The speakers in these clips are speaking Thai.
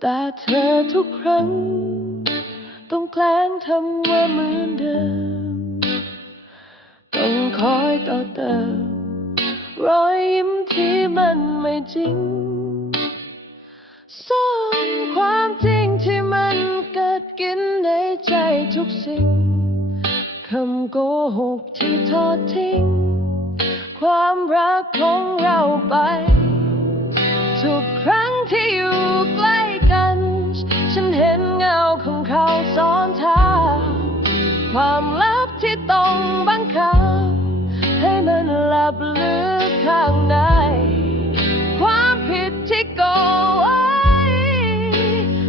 สบตาเธอทุกครั้ง ต้องแกล้งทำว่าเหมือนเดิม ต้องคอยต่อเติมรอยยิ้มที่มันไม่จริงซ่อนความจริงที่มันเกิดกินในใจทุกสิ่ง คำโกหกที่ทอดทิ้ง ความรักของเราไป ทุกครั้งที่อยู่ใกล้ เห็นเงาของเขาซ้อนทาความลับที่ต้องบังคับ ให้มันหลับลึกข้างใน ความผิดที่ก่อไว้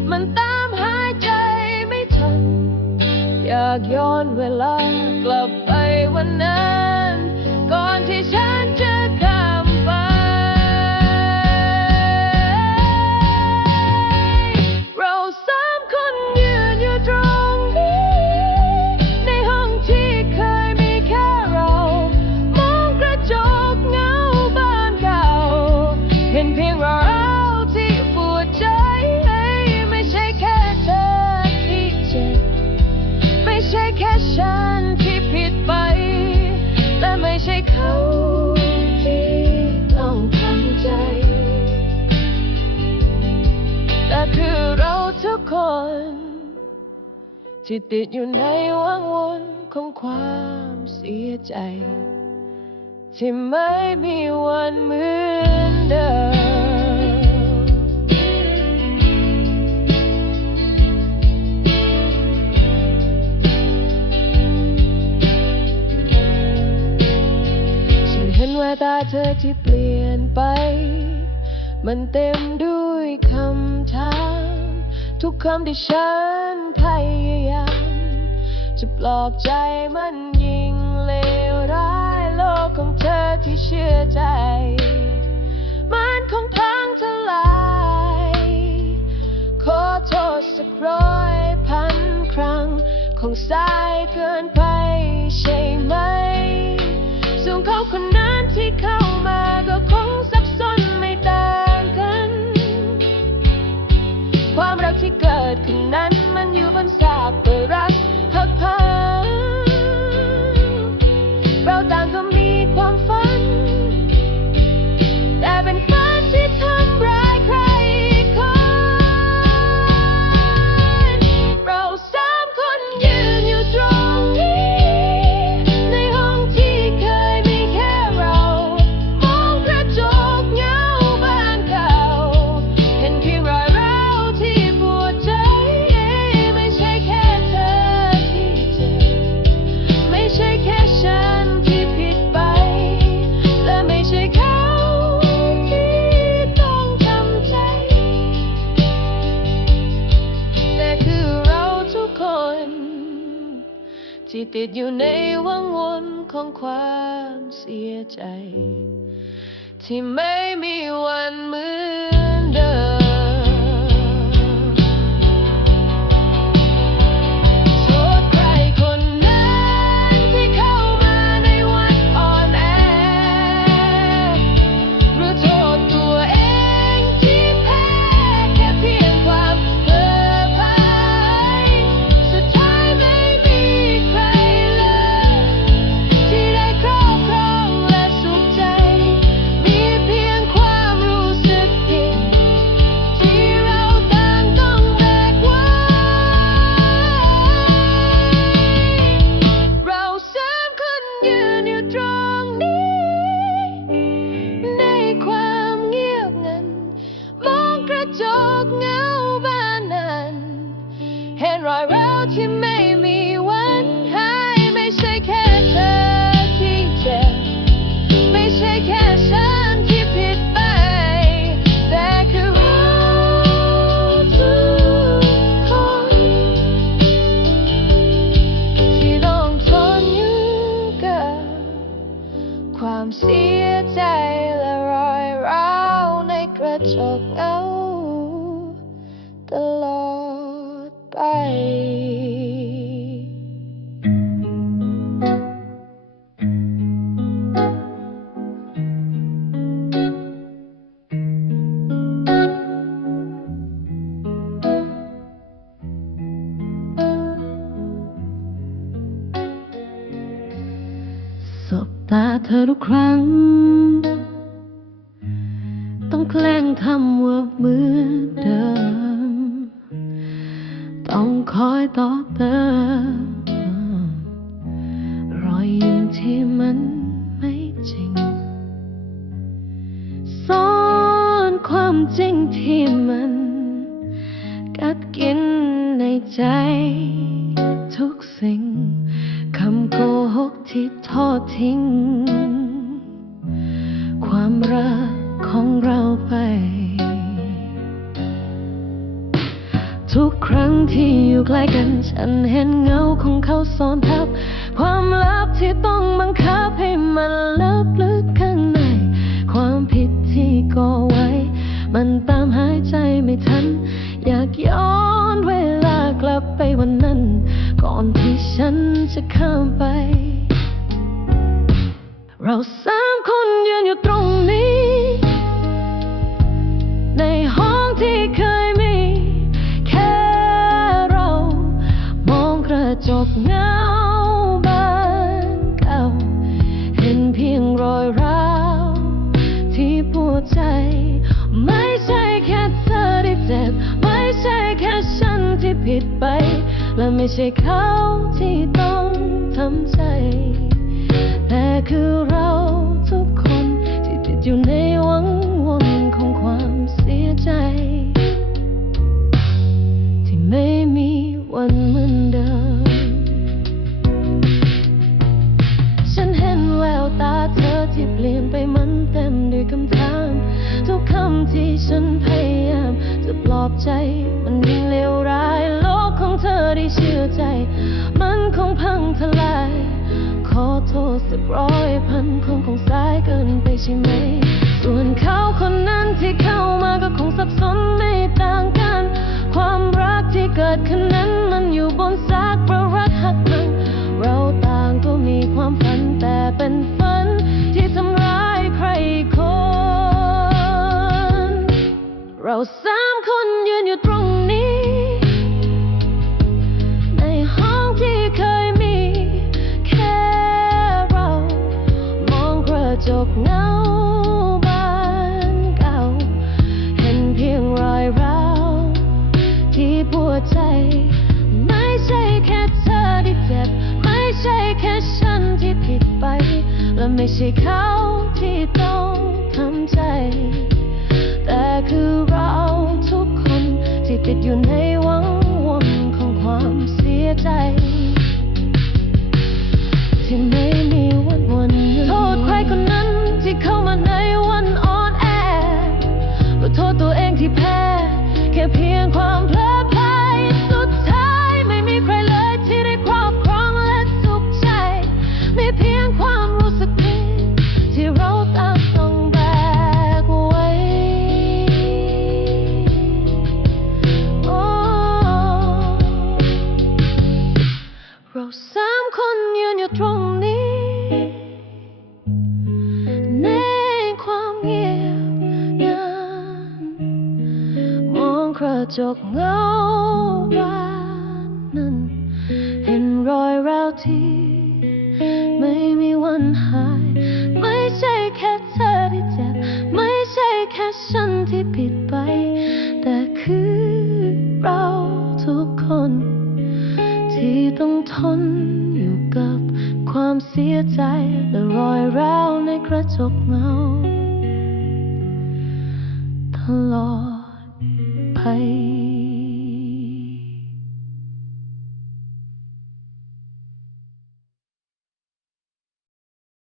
มันตามหายใจไม่ทัน อยากย้อนเวลา ที่ติดอยู่ในวังวนของความเสียใจ ที่ไม่มีวันเหมือนเดิม ฉันเห็นแววตาเธอที่เปลี่ยนไป มันเต็มด้วยคำถาม ทุกคำที่ฉันพยายาม จะปลอบใจมันยิ่งเลวร้ายโลกของเธอที่เชื่อใจ มันคงพังทลายขอโทษสักร้อยพันครั้ง คงสายเกินไปใช่ไหมส่วนเขาคนนั้นที่เข้ามาก็ ติดอยู่ในวังวนของความเสียใจ ที่ไม่มีวันเหมือน เห็นร ต้องทำว่าเหมือนเดิม ต้องคอยตอบเติมรอยยิ้มที่มันไม่จริงซ่อนความจริงที่มัน กัดกินในใจทุกสิ่ง คำโกหกที่ทอดทิ้ง ทุกครั้งที่อยู่ใกล้กัน ฉันเห็นเงาของเขาซ่อนทับ ความลับที่ต้องบังคับให้มันลับลึกข้างใน ความผิดที่ก่อไว้ มันตามหายใจไม่ทัน อยากย้อนเวลากลับไปวันนั้น ก่อนที่ฉันจะข้ามไป เราสามคนยืนอยู่ตรงนี้ ใน และไม่ใช่เขาที่ต้องทำใจ แต่คือเรา ใจ มันคงพังทลาย ขอโทษสักร้อยพันคงคงสายเกินไปใช่ไหม ส่วนเขาคนนั้นที่เข้ามาก็คงสับสนไม่ต่างกัน ความรัก กระจกเงาบ้านเก่า เห็นเพียงรอยร้าวที่ปวดใจ ไม่ใช่แค่เธอที่เจ็บ ไม่ใช่แค่ฉันที่ผิดไป และไม่ใช่เขาที่ต้องทำใจ แต่คือเราทุกคนที่ติดอยู่ในวังวนของความเสียใจ ที่ไม่มีวันหาย ไม่ใช่แค่เธอที่เจ็บ ไม่ใช่แค่ฉันที่ผิดไป แต่คือเราทุกคน ที่ต้องทนอยู่กับความเสียใจ และรอยร้าวในกระจกเงาตลอดไป